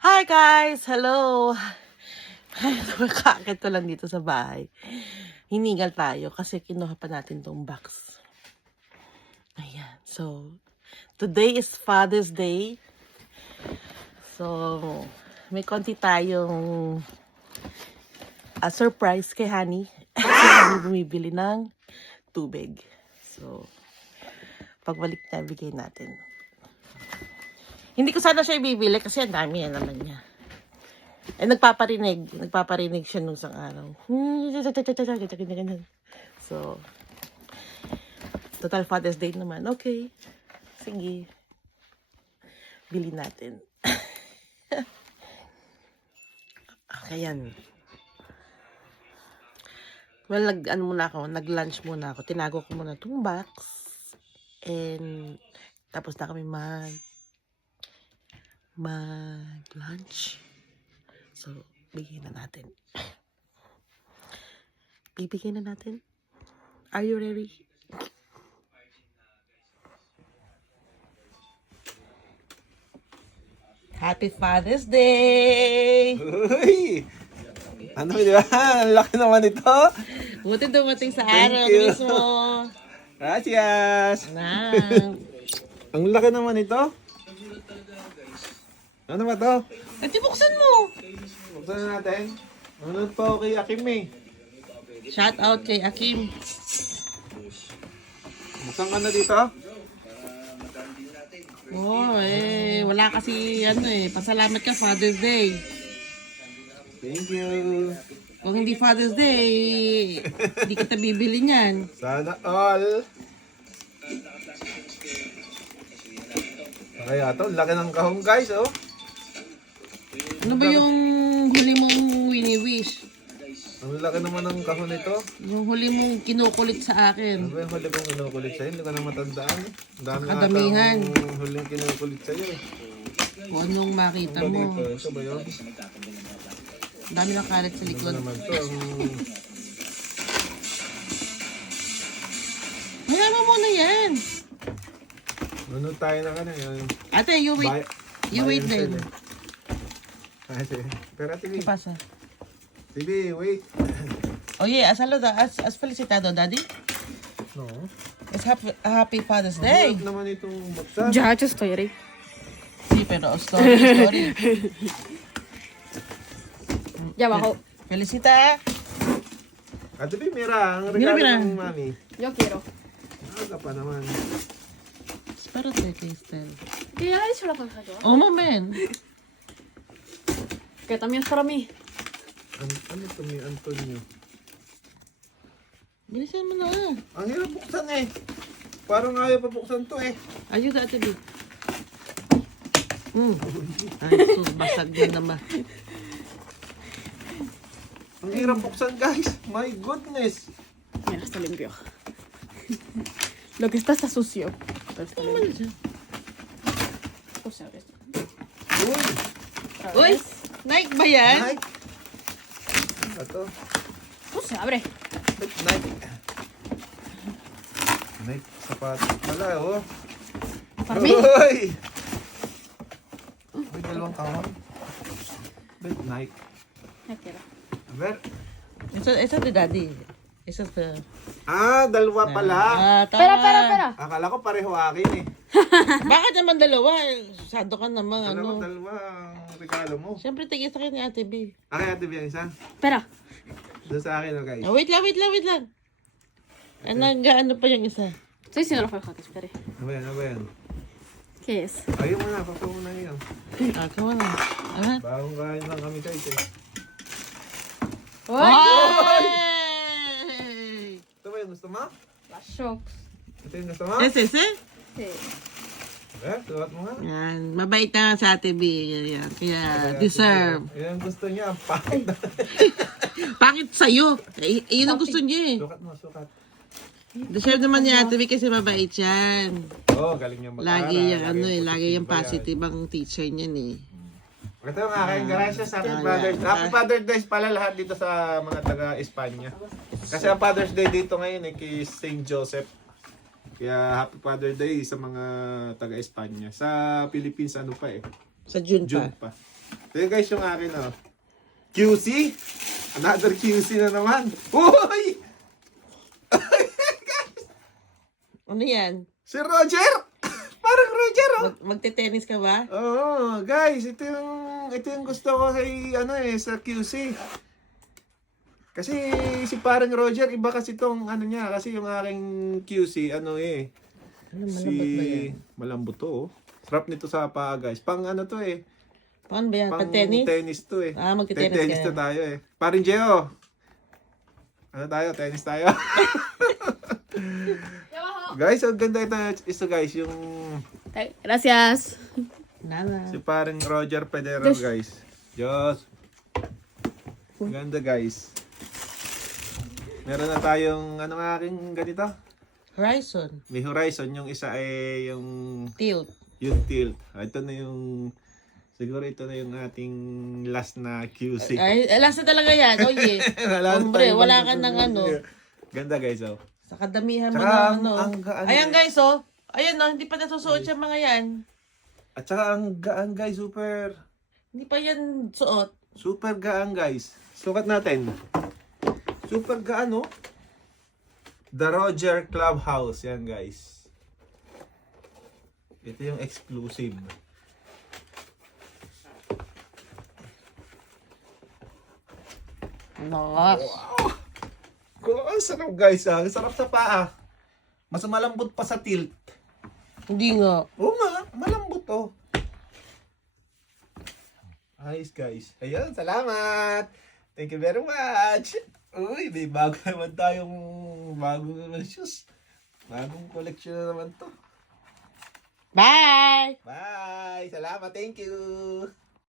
Hi guys! Hello! Kakakit ko lang dito sa bahay. Hiningal tayo kasi kinuha pa natin tong box. Ayan. So, today is Father's Day. So, may konti tayong surprise kay Honey. Kasi Honey bumibili ng tubig. So, pagbalik na, bigay natin. Hindi ko sana siya ibibili kasi ang dami na naman niya. Eh, nagpaparinig siya nung isang araw. So, total Father's Day naman. Okay. Sige. Bili natin. Ayan. Well, nag-lunch muna ako. Tinago ko muna itong box. And, tapos na kami mag-lunch. So, bigyan na natin. Bibigyan na natin. Are you ready? Happy Father's Day! Uy! Ano, di ba? Ang laki naman ito. Buti dumating sa Thank araw you. mismo. Gracias! Nang. Ang laki naman ito. Ano ba to? At buksan mo. Buksan na natin. Nanonood pa ako kay Akim eh. Shout out kay Akim. Buksan ka na dito. Oh, wala kasi pasalamat ka Father's Day. Thank you. Kung hindi Father's Day, hindi kita bibili niyan. Sana all. Kaya to, laki ng kahong guys oh. Ano ba yung huli mong wini-wish? Ang laki naman ng kahon nito. Yung huli mong kinukulit sa Ano akin. ba yung huli kong kinukulit sa'yo? Hindi ko na matandaan. Ang dami Kadamihan. ata ang huling kinukulit sa'yo eh. Kung anong makita Ano ba mo. dito? Ito ba yun? Ang dami ng kalat sa Ano likod. naman to? Hayaan mo muna yan. Ano tayo na ka na yun? Ate, you wait. You wait then. Kasi, pero TV, ¿Qué pasa? TV, wait. Oye, has felicitado, Daddy? No. It's happy Father's Ang Day. hirap naman itong buksan. Ya, yo estoy ready. Sí, pero story. Ya abajo. Felicita. Ate B, mira, ang regalo Mira. ng mami. Yo quiero. Aga pa naman. Espérate, Cristel. ¿Qué ya he dicho la cosa yo? Un moment. Que también es para mí. Ano ito ni Antonio? Bilisan mo na. Ang hirap buksan eh. Parang ayaw pa buksan to eh. Ayuda, Ate B. Ay, sus, basag na naman. Ang hirap buksan guys. My goodness. Mira, está limpio. Lo que está sucio. Pero está limpio. O sea, ¿ves? Uy. Otra Uy, vez. Nike ba yan? Nike. Ano to? No se abre. Nike. Nike sapat. Wala oh. Para mí. Uy! May dalawang kahon. Wait, Nike. Ya quiero. A ver. Esa de Daddy. Esa es de... Dalawa pala. Espera, espera, espera. Akala ko pareho akin eh. Bakit naman dalawa? Sado ka naman, Dalawa ang regalo mo. Siyempre, tigil sa akin ni Ate B. Okay, Ate Bian, isa. Espera. Doon sa akin, guys. Oh, wait lang. Ano pa yung isa? Estoy diciendo los frijoles, espere. Ano ba yan? ¿Qué es? Ayun mo na, papaw mo na yun. Come on. Ano? Bagong kain lang kami guys eh. Ay! Ito ba yung gusto mo? Las shocks. Ito yung gusto mo? Ese? Sí. Suot mo nga. Yan. Mabait na sa Ate B. Yan. Kaya, deserve. Yan ang gusto niya. Pakit na. Bakit sa'yo? Yun ang gusto niya eh. Sukat mo, sukat. Deserve naman ni Ate B kasi mabait yan. Oo, galing niya mag-aral. Lagi yung lagi yung ba yan? positive ang teacher niyan eh. Ito yung aking gracias. Happy Father's Day pala lahat dito sa mga taga-Espanya. Kasi ang Father's Day dito ngayon eh, kay St. Joseph. Kaya Happy Father's Day sa mga taga-Espanya. Sa Philippines ano pa eh. Sa June pa. June pa. Ito guys yung akin, oh. QC? Another QC na naman. Uy! Ano yan? Si Roger! Parang Roger, oh. Magte-tennis ka ba? Oo, guys, ito yung gusto ko kay sa QC. Kasi si parang Roger, iba kasi tong niya, kasi yung aking QC, Ano, malambot si ba yan? malambot to, oh. Sarap nito sa paa, guys. Pang to eh. Paano ba yan? Pang Pag-tennis? tennis to eh. Ah, magte-tennis Tennis ka. to tayo eh. Paring Gio. Tennis tayo. Guys, ang ganda ito guys, yung Ay, gracias. Nana. si parang Roger Federer, guys. Diyos. Ganda, guys. Meron na tayong, nga aking ganito? Horizon. May Horizon, yung isa ay yung Tilt. tilt. Ito na yung, siguro ito na yung ating last na QC. Ay, lasa talaga yan. Oye. Wala na Hombre, tayong wala ibang ka ng susunod. Ganda, guys, oh. Sa kadamihan mo Tsaka ng ang gaan, Ayan guys. guys, oh. Ayan, oh. Hindi pa nasusuot yung mga yan. At saka ang gaan, guys, super Hindi pa yan suot. gaan, guys. Sukat natin. Super gaan, oh. The Roger Clubhouse. Yan, guys. Ito yung exclusive. Nice. Ang sarap, guys, ah. Ang sarap sa paa. Mas malambot pa sa tilt. Hindi nga. Oo nga, malambot, oh. Ayos, guys. Ayun, salamat. Thank you very much. Uy, may bago naman tayong bagong shoes. Bagong collection na naman to. Bye! Bye! Salamat, thank you!